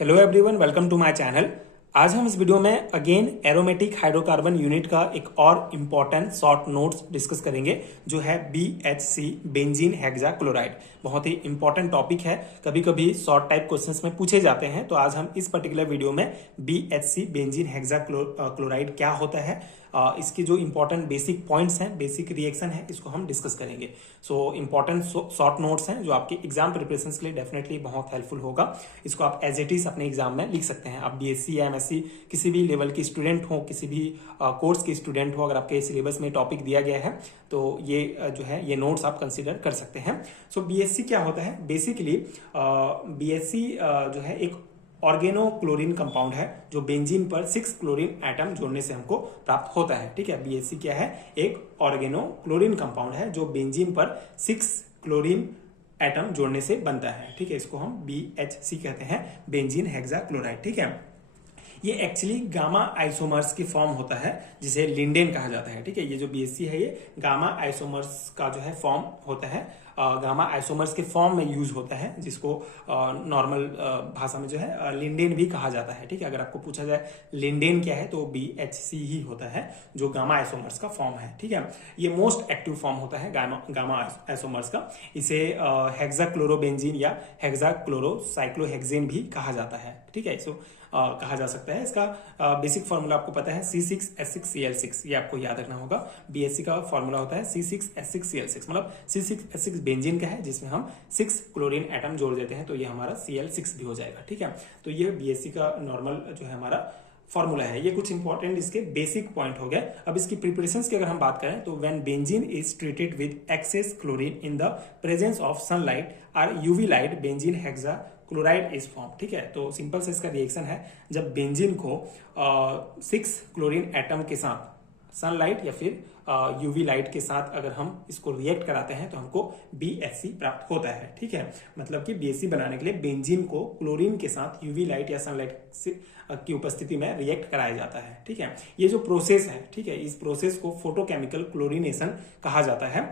Hello everyone, welcome to my channel. आज हम इस वीडियो में अगेन एरोमेटिक हाइड्रोकार्बन यूनिट का एक और इम्पॉर्टेंट शॉर्ट नोट्स डिस्कस करेंगे जो है BHC बेंजीन हेक्सा क्लोराइड। बहुत ही इंपॉर्टेंट टॉपिक है, कभी कभी शॉर्ट टाइप क्वेश्चंस में पूछे जाते हैं। तो आज हम इस पर्टिकुलर वीडियो में BHC बेंजीन हेक्सा क्लोराइड क्या होता है, इसकी जो इंपॉर्टेंट बेसिक पॉइंट्स हैं, बेसिक रिएक्शन है, इसको हम डिस्कस करेंगे। सो इंपॉर्टेंट शॉर्ट नोट्स हैं जो आपके एग्जाम प्रिपरेशन के लिए डेफिनेटली बहुत हेल्पफुल होगा। इसको आप एज इट इज अपने एग्जाम में लिख सकते हैं। आप BSc या MSc किसी भी लेवल की स्टूडेंट हो, किसी भी कोर्स के स्टूडेंट हो, अगर आपके सिलेबस में टॉपिक दिया गया है तो ये जो है ये नोट्स आप कंसिडर कर सकते हैं। सो BSc क्या होता है? बेसिकली BSc जो है एक ऑर्गेनो क्लोरीन कंपाउंड है जो बेंजीन पर 6 क्लोरीन एटम जोड़ने से हमको प्राप्त होता है। ठीक है, BSc क्या है? एक ऑर्गेनो क्लोरीन कंपाउंड है जो बेंजीन पर 6 क्लोरीन एटम जोड़ने से बनता है। ठीक है, इसको हम BHC कहते हैं, बेंजीन हेक्सा क्लोराइड। ठीक है, ये एक्चुअली गामा आइसोमर्स की फॉर्म होता है जिसे लिंडेन कहा जाता है। ठीक है, ये जो BSc है ये गामा आइसोमर्स का जो है फॉर्म होता है, गामा आइसोमर्स के फॉर्म में यूज होता है, जिसको नॉर्मल भाषा में जो है लिंडेन भी कहा जाता है। ठीक है, अगर आपको पूछा जाए लिंडेन क्या है तो BHC ही होता है जो गामा आइसोमर्स का फॉर्म है। ठीक है, ये मोस्ट एक्टिव फॉर्म होता है गामा आइसोमर्स का। इसे हेक्साक्लोरोबेंजीन या हेक्साक्लोरोसाइक्लोहेक्सेन भी कहा जाता है। ठीक है, सो कहा जा सकता है। इसका बेसिक फॉर्मूला आपको पता है C6H6Cl6, ये आपको याद रखना होगा। BSc का फॉर्मूला होता है C6H6Cl6, मतलब C6H6 बेंजीन का है जिसमें हम 6 क्लोरीन एटम जोड़ देते हैं तो ये हमारा Cl6 भी हो जाएगा। ठीक है, तो ये BSc का नॉर्मल जो है हमारा फॉर्मूला है। ये कुछ इंपॉर्टेंट इसके बेसिक पॉइंट हो गए। अब इसकी प्रिपरेशंस की अगर हम बात करें तो when benzene is treated with excess chlorine in the presence of sunlight और UV light, benzene hexa chloride is form. ठीक है, तो सिंपल से इसका रिएक्शन है, जब बेंजीन को 6 क्लोरीन एटम के साथ सनलाइट या फिर UV लाइट के साथ अगर हम इसको रिएक्ट कराते हैं तो हमको BHC प्राप्त होता है। ठीक है, मतलब कि BHC बनाने के लिए बेंजीन को क्लोरीन के साथ UV लाइट या सनलाइट की उपस्थिति में रिएक्ट कराया जाता है। ठीक है, ये जो प्रोसेस है, ठीक है, इस प्रोसेस को फोटोकेमिकल क्लोरीनेशन कहा जाता है।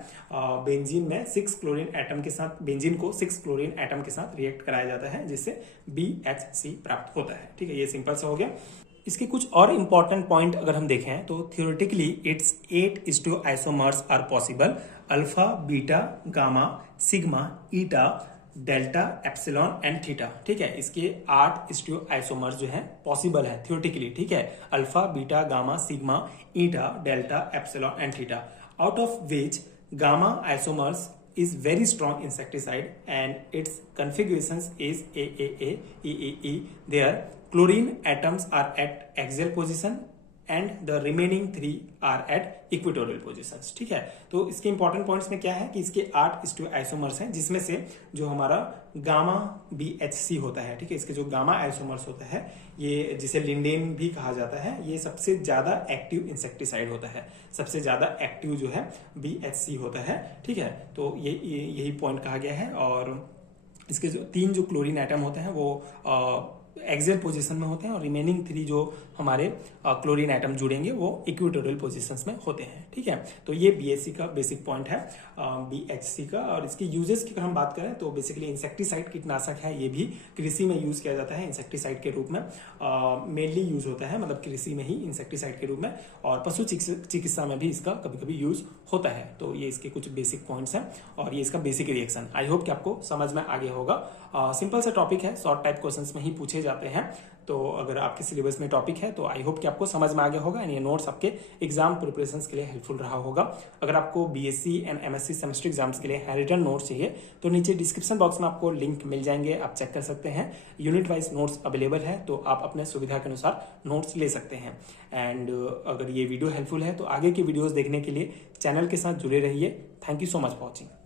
बेंजीन में 6 क्लोरीन एटम के साथ, बेंजीन को 6 क्लोरीन एटम के साथ रिएक्ट कराया जाता है जिससे BHC प्राप्त होता है। ठीक है, ये सिंपल सा हो गया। इसके कुछ और इंपॉर्टेंट पॉइंट अगर हम देखें तो theoretically it's 8 isomers are possible, alpha, beta, gamma, sigma, eta, delta, epsilon and theta. ठीक है, इसके 8 आइसोमर्स जो है पॉसिबल है थियोरेटिकली। ठीक है, alpha, beta, gamma, sigma, eta, delta, epsilon and theta, out of which gamma isomers is very strong insecticide and its configurations is AAA, EEE. There chlorine atoms are at axial position and the remaining 3 are at equatorial positions. ठीक है, तो इसके important points में क्या है कि इसके 8 isomers हैं जिसमें से जो हमारा गामा BHC होता है, ठीक है, इसके जो गामा आइसोमर्स होता है, ये जिसे लिंडेन भी कहा जाता है, ये सबसे ज्यादा एक्टिव इंसेक्टिसाइड होता है, सबसे ज्यादा एक्टिव जो है BHC होता है। ठीक है, तो यही पॉइंट कहा गया है। और इसके जो 3 जो क्लोरीन एटम होते हैं वो एक्सियल पोजीशन में होते हैं और रिमेनिंग 3 जो हमारे क्लोरीन एटम जुड़ेंगे वो इक्वेटोरियल पोजीशंस में होते हैं। ठीक है, तो ये BSc का बेसिक पॉइंट है BHC का। और इसके यूजेस की अगर हम बात करें तो बेसिकली इंसेक्टिसाइड, कीटनाशक है, ये भी कृषि में यूज किया जाता है इंसेक्टिसाइड के रूप में, मेनली यूज होता है, मतलब कृषि में ही इंसेक्टिसाइड के रूप में, और पशु चिकित्सा में भी इसका कभी कभी यूज होता है। तो ये इसके कुछ बेसिक पॉइंट्स हैं और ये इसका बेसिक रिएक्शन। आई होप कि आपको समझ में आगे होगा। सिंपल सा टॉपिक है, शॉर्ट टाइप क्वेश्चंस में ही पूछे जाते हैं, तो अगर आपके सिलेबस में टॉपिक है तो आई होप कि आपको समझ में आ गया होगा एंड ये नोट्स आपके एग्जाम प्रिपरेशंस के लिए हेल्पफुल रहा होगा। अगर आपको BSc and MSc semester exams के लिए हैंडरिटन नोट्स चाहिए तो नीचे डिस्क्रिप्शन बॉक्स में आपको लिंक मिल जाएंगे, आप चेक कर सकते हैं। यूनिट वाइज नोट्स अवेलेबल है तो आप अपने सुविधा के अनुसार नोट्स ले सकते हैं। एंड अगर ये वीडियो हेल्पफुल है तो आगे की वीडियोज देखने के लिए चैनल के साथ जुड़े रहिए। Thank you so much for watching.